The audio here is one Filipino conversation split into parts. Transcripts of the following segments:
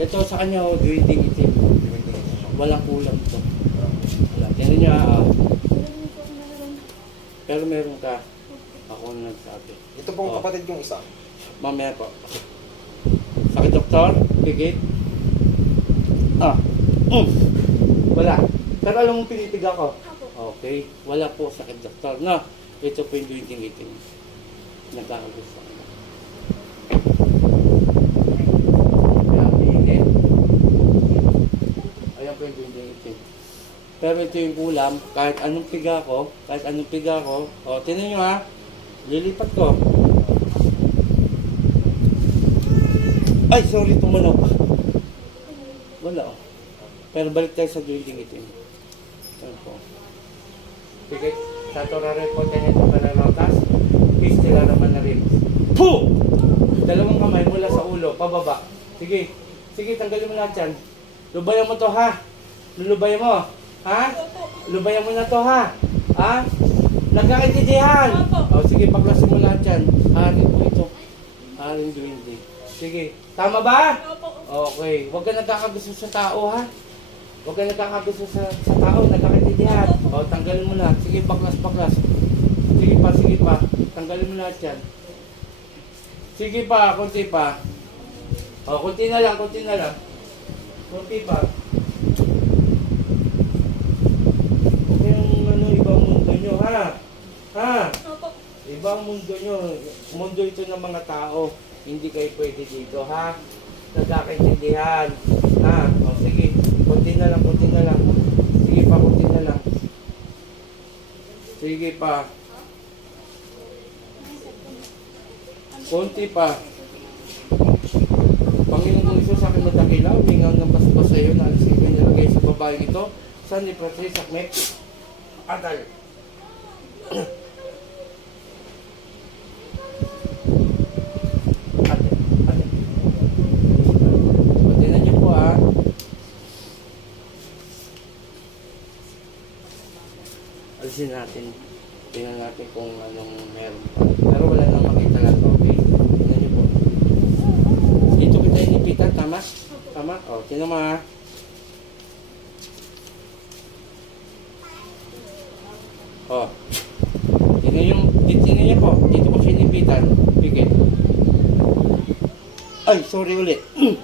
Ito sa kanya, oh, duwinding itim. Walang kulang to. Wala. Tingnan niya, ah. Pero meron ka. Ako ang nagsabi. Ito pong Oh. kapatid kong isa. Mamaya po. Sakit doktor? Pigit? Ah. Mm. Wala. Pero alam mo pinitig ako. Okay. Wala po sakit doktor. No. Ito po yung duwinding itim. Nagkakagusto ko. Ayan, mainit. Ayan po yung duwinding itim. Pero ito yung ulam, kahit anong piga ko, kahit anong piga ko, o, tinan nyo ha, lilipat ko. Ay, sorry, tumanok. Wala oh. Pero balik tayo sa duwinding itim. Ayan po. Sige, sa torare po tayo nito pananotas, pistila naman na rin. Puh! Dalawang kamay mula sa ulo, pababa. Sige, sige, tanggalin mo lahat yan. Lubayan mo to ha. Lulubayan mo. Ha? Lubayan mo na to ha. Ha? Nagkakaintindihan. O sige, baklasin mo lahat yan. Harin po ito. Harin duwindi. Sige, tama ba? Okay, huwag ka nagkakagusto sa tao ha. Huwag ka nagkakagusto sa, sa tao, nagkakaintindihan. O, tanggalin mo lahat. Sige, baklas, baklas. Sige pa, sige pa. Tanggalin mo lahat yan. Sige pa, konti pa. O, konti na lang, konti na lang. Konti pa. Huwag yung ano, ibang mundo nyo, ha? Ha? Ibang mundo nyo. Mundo ito ng mga tao. Hindi kayo pwede dito, ha? Nagkakaintindihan. Ha? O, sige. Kunti na lang, kunti na lang. Sige pa, kunti na lang. Sige pa. Kunti pa. Panginoon Isus, sa akin magdakila, humingang ng basbas sa iyo na alisin ko nilagay sa babaeng ito. San ni Patrice Sakmek? Atal. Ate, ate. Patinan niyo po ah. Alisin natin. Tingnan natin kung anong meron. Pero wala nang makita lang. Okay. Tingnan niyo po. Dito kita inipitan. Tama? Tama? O, tingnan mo ah. O. Tingnan yung, tingnan niyo po. Dito ko siya inipitan. Bigay. Ay, sorry ulit.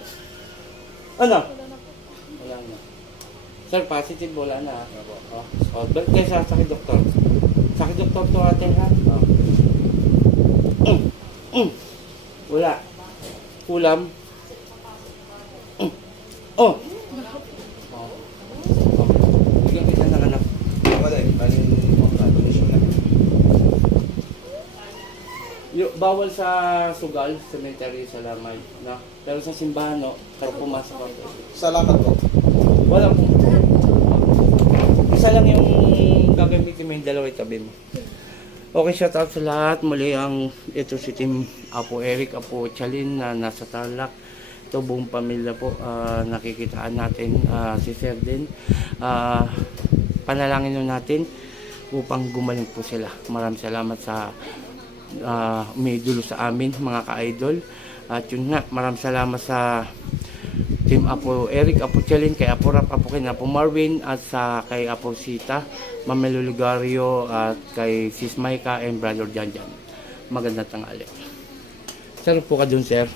ano? Sir, positive wala na. Oh, oh, balik kayo sa sakit doktor. Sakit doktor to atin ha. Oh. Mm, mm. Wala. Kulam. Mm. Oh. Oh. Oh. Bigyan kita ng anak. Wala eh. Bali, donation na. Yo, bawal sa sugal, cemetery sa lamay, na. Pero sa simbahan, no, pero pumasok ako. Salamat po. Wala po. Isa lang yung gagamitin mo yung dalawa itabi mo. Okay, shout out sa lahat. Muli ang ito si Team Apo Eric, Apo Chalin na nasa Tarlac. Ito buong pamilya po ah, nakikitaan natin ah, si Sir din. Ah, panalangin nun natin upang gumaling po sila. Maraming salamat sa uh, umidulo sa amin mga ka-idol. At yun nga, maraming salamat sa Team Apo Eric, Apo Chalin, kay Apo Rap, Apo Ken, Apo Marvin, at sa kay Apo Sita, Mamelo Lugario, at kay Sis Maika and Brother Janjan. Magandang tanghali. Sir po ka dun, sir.